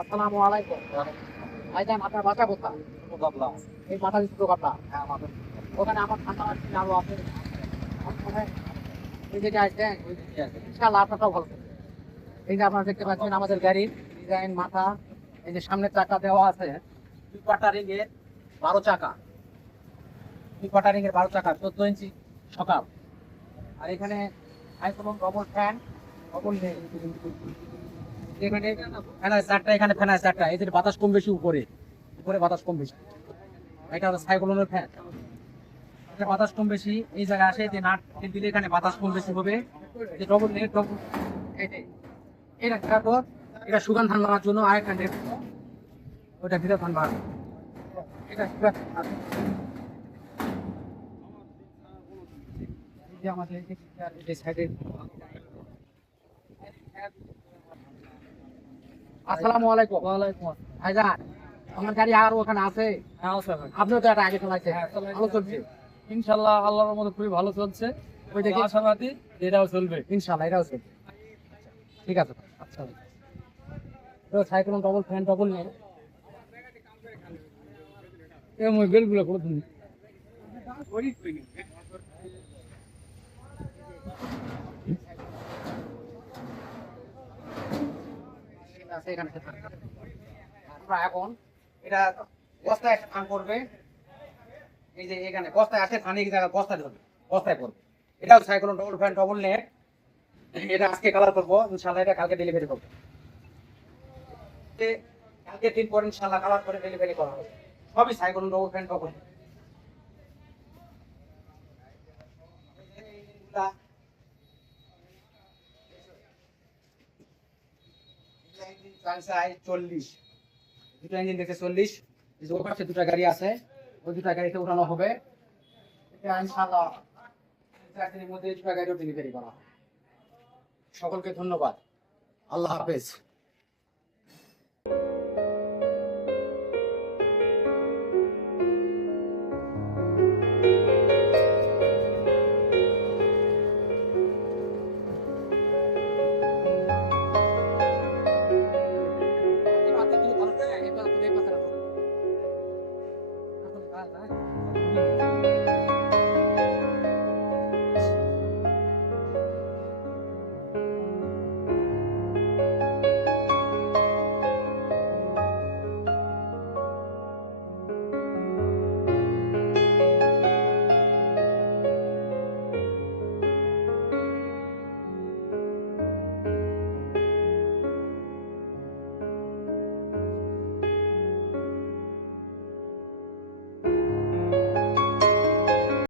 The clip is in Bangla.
আসসালামু আলাইকুম। ভাইজান আপনার বাসা কোথায়? এই মাথা ছোট কথা। ওখানে আমার ঠান্ডা লাগছে আরো আছে। ওখানে এই যে আসছেন ইনশাআল্লাহ আপনারটাও ভালো থাকবে। এই যে আপনারা দেখতে পাচ্ছেন আমাদের গাড়ির ডিজাইন মাথা, এই যে সামনের চাকা দেওয়া আছে দুই কোয়ার্টারিং এর 12 চাকা, দুই কোয়ার্টারিং এর 12 চাকা 14 ইঞ্চি সকাল। আর এখানে সাইক্লোন ডবল ফ্যান ডবল নেই। এখানে ফ্যানের চারটা, এখানে ফ্যানের চারটা, এদের বাতাস কম বেশি উপরে, উপরে বাতাস কম বেশি। এটা হলো সাইক্লোনের ফ্যান, এটা বাতাস কম বেশি এই জায়গায় আসে যে নাট দিলে এখানে বাতাস কম বেশি হবে। যে ডবল নেট ডবল এটা তারপর এটা সুগান ধান মারার জন্য আরেকটা নেট, ওটা ভিতরে ধান মারা এটা আমাদের এই সাইডে। আসসালামু আলাইকুম। ওয়ালাইকুম ভাইজান আমার গাড়ি আর ওখানে আছে, আসসালাম। আপনিও তো একটা আগে চালাইছেন, ভালো চলছে ইনশাল্লাহ আল্লাহর মতো খুবই ভালো চলছে। ওই দেখি আশাবাদী এটাও চলবে। ইনশাআল্লাহ এটাও চলছে। ঠিক আছে আচ্ছা। তো সাইক্লোন ডবল ফ্যান ডবল নেই। এই বেলগুলো করে দিন। আমরা এখন এটা বস্তায় একটা ধান করবে, এই যে এখানে বস্তায় আছে ধান, এই জায়গায় বস্তায় ধরবে, বস্তায় করবে। এটাও cyclone double fan double net. এটা আজকে কালার করবো ইনশাআল্লাহ, এটা কালকে ডেলিভারি করবো। কালকে দিন পর ইনশাআল্লাহ কালার করে ডেলিভারি করা হবে। সবই সাইক্লোন ডবল ফ্যান ডবল। চল্লিশ, দুটো ইঞ্জিন দেখে 40, ওর পাশে দুটা গাড়ি আছে, ওই দুটা গাড়িতে উঠানো হবে। এটা ইনশাআল্লাহ 4 দিনের মধ্যে দুটা গাড়িও ডেলিভারি করা হবে। সকলকে ধন্যবাদ, আল্লাহ হাফেজ।